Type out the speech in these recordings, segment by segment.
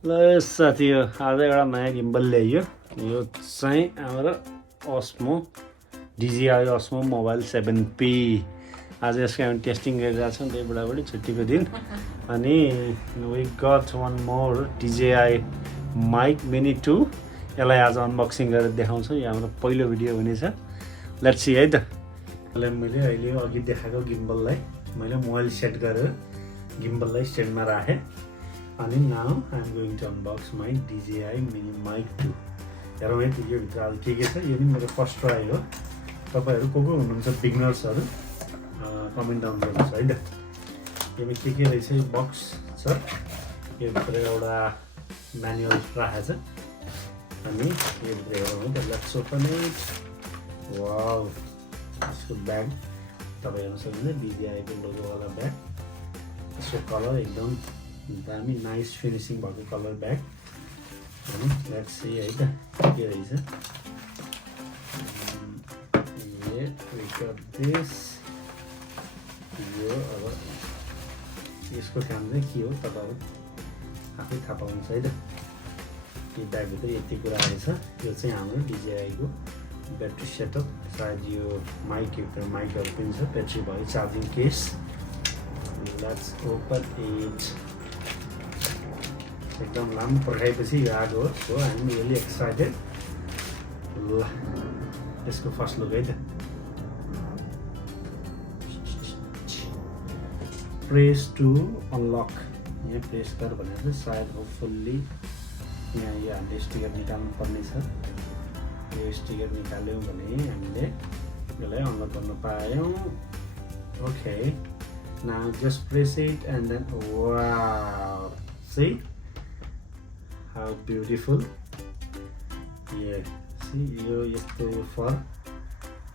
ल साथीहरु आज एउटा नयाँ गिम्बल ल्याइयो यो चाहिँ हाम्रो Osmo DJI Osmo mobile 7P आज यसको हामी टेस्टिङ गरिरहेको छौँ त्यही बुढाबुढी छुट्टीको दिन अनि we got one more DJI Mic Mini 2 यसलाई आज अनबक्सिङ गरेर देखाउँछु यो हाम्रो पहिलो भिडियो हुनेछ लेट्स सी है त यसलाई मैले अहिले अघि देखाएको गिम्बललाई मैले मोबाइल सेट गरेर गिम्बललाई स्ट्यान्डमा राखेँ अनि now I'm going to unbox my DJI Mini Mic 2 हेरौँ है यो भित्र आज के छ यो नि मेरो फर्स्ट ट्राई हो तपाईहरु को हुनुहुन्छ बिगिनर्सहरु कमेन्ट डाउन गर्नुहोस् है त यसमा के रहेछ यो बक्स छ यो भित्र एउटा म्यानुअल राखेको छ अनि यो भित्र हेरौँ है लेट्स ओपन इट वाउ यसको ब्याग तपाई हेर्न सक्नुहुन्छ DJI को लोगो वाला ब्याग यसको कलर एकदम दामी नाइस फिनिशिङ भएको कलर ब्याग लेट्स सी है त के रहेछ ये we got this यो अब यसको काम चाहिँ के हो तपाईहरु आफै थाहा पाउनुहुन्छ है त यो ब्यागभित्र यति कुरा रहेछ यो चाहिँ हाम्रो DJI को ब्याट्री सेटअप सायद यो माइकहरु पनि छ ब्याट्री भयो charging case let's open it एकदम लामो पर्खाएपछि यो आएको हो so I am really excited ल यसको फर्स्ट लुक है त प्रेस टु अनलक यहाँ प्रेस गर भनेर चाहिँ सायद होपफुल्ली यहाँ यो हामीले स्टिकर निकाल्नु पर्ने छ यो स्टिकर निकाल्यौँ भने हामीले यसलाई अनलक गर्न पायौँ okay now just press it and then wow see how beautiful yeah see यो यस्तो फर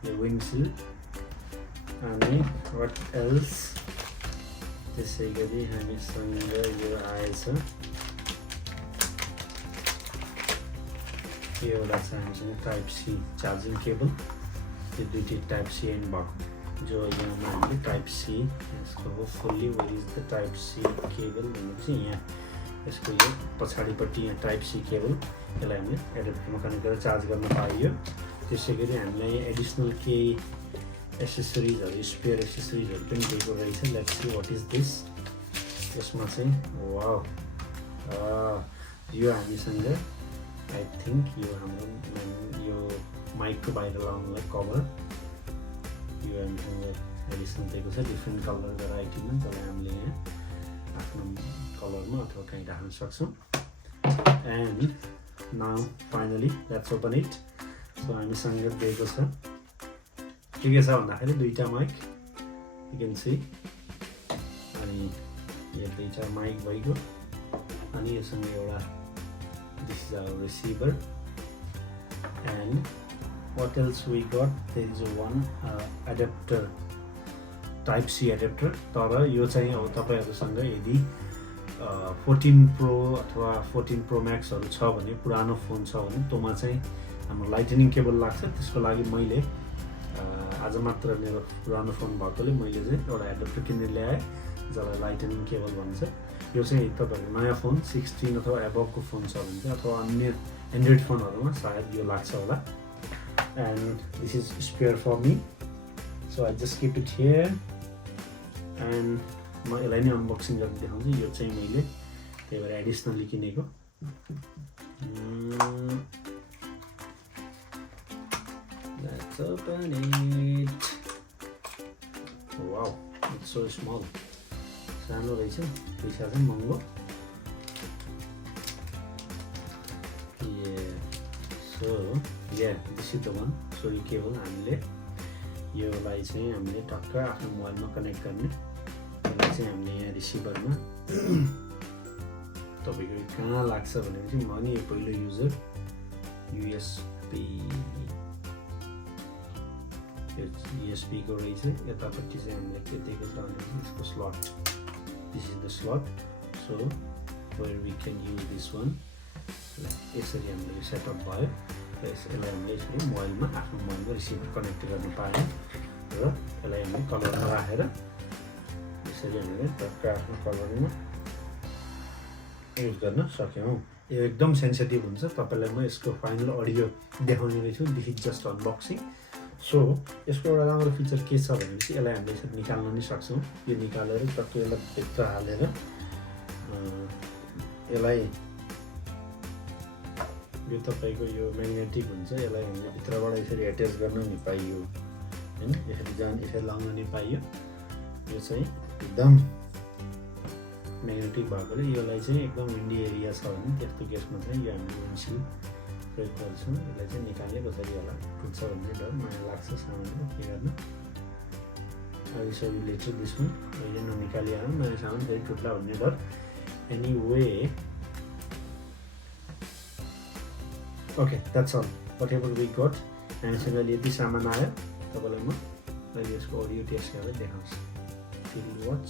यो विन्डसिल्ड अनि what else त्यसै गरी हामीसँग यो आएछ यो एउटा छ हामीसँग टाइप सी चार्जिङ केबल यो दुईटै टाइप सी एन्ड भएको जो यहाँ हामीले टाइप सी यसको hopefully where is the type C cable भनेपछि यहाँ यसको यो पछाडिपट्टि यहाँ टाइप सी केबल यसलाई हामीले एडाप्टरमा कनेक्ट गरेर चार्ज गर्न पाइयो त्यसै गरी हामीलाई यहाँ एडिसनल केही एसेसरिजहरु स्पेयर एसेसरिजहरु पनि दिएको रहेछ let's see what is this यसमा चाहिँ वाउ यो हामीसँग आई थिंक यो हाम्रो यो माइकको बाहिर लाउनलाई कभर यो हामीसँग एडिसनल दिएको छ डिफ्रेन्ट कलर भेराइटीमा त्यसलाई हामीले यहाँ आफ्नो कलरमा अथवा कहीँ राख्न सक्छौँ and now finally let's open it so हामीसँग दिएको छ के छ भन्दाखेरि दुईटा माइक यु क्यान सी अनि यो दुईटा माइक भएको अनि यससँग एउटा this is our receiver and what else we got there is one adapter type C adapter तर यो चाहिँ अब तपाईहरुसँग यदि 14 प्रो अथवा 14 प्रो म्याक्सहरु छ भने पुरानो फोन छ भने तँमा चाहिँ हाम्रो लाइटनिङ केबल लाग्छ त्यसको लागि मैले आज मात्र मेरो पुरानो फोन भएकोले मैले चाहिँ एउटा एडाप्टर किनेर ल्याएँ जसलाई लाइटनिङ केबल भन्छ यो चाहिँ तपाईहरु नयाँ फोन 16 अथवा एबभको फोन छ भने चाहिँ अथवा अन्य एन्ड्रोइड फोनहरुमा सायद यो लाग्छ होला and this is spare for me so I just keep it here and म यसलाई नै अनबक्सिङ गरेर देखाउँछु यो चाहिँ मैले त्यही भएर एडिसनली किनेको let's open it wow it's so small सानो रहेछ पैसा चाहिँ महँगो so yeah this is the one so यो केबल हामीले योलाई चाहिँ हामीले टक्क आफ्नो मोबाइलमा कनेक्ट गर्ने यसलाई चाहिँ हामीले यहाँ रिसिभरमा तपाईको कहाँ लाग्छ भनेपछि म नि पहिलो युजर USB को रहेछ यतापट्टि चाहिँ हामीले के दिएको छ भने यसको slot this is the slot so where we can use this one यसरी हामीले सेटअप भयो यसलाई हामीले यसरी मोबाइलमा आफ्नो मोबाइलमा रिसिभर कनेक्ट गर्न पायौँ र यसलाई हामीले कलरमा राखेर यसरी हामीले टक्क आफ्नो कलरमा युज गर्न सक्यौँ। यो एकदम सेन्सिटिभ हुन्छ। तपाईँलाई म यसको फाइनल अडियो देखाउने रहेछु। This is just unboxing. So यसको एउटा राम्रो फिचर के छ भनेपछि यसलाई हामीले यसरी निकाल्न नि सक्छौँ। यो निकालेर टक्कै यसलाई भित्र हालेर यसलाई यो तपाईँको यो म्याग्नेटिक हुन्छ। यसलाई हामीले भित्रबाट यसरी एट्याच गर्न नि पाइयो होइन, यसरी यसरी लाउन नि पाइयो। यो चाहिँ एकदम म्याग्नेटिक भएकोले यसलाई चाहिँ एकदम विन्डी एरिया छ भने त्यस्तो केसमा चाहिँ यो हामीले विन्डसिल्ड प्रयोग गर्छौँ। यसलाई चाहिँ निकाल्ने कसरी होला टुट्छ भन्ने डर मलाई लाग्छ सामानले के गर्न। अब सो रिलेटेड दिसमा अहिले ननिकालिहालौँ, नयाँ सामान फेरि टुट्ला भन्ने डर। Anyway okay that's all whatever we got. हामीसँग यति सामान आयो। तपाईँलाई म अहिले यसको अडियो टेस्ट गरेर देखाउँछु। वाच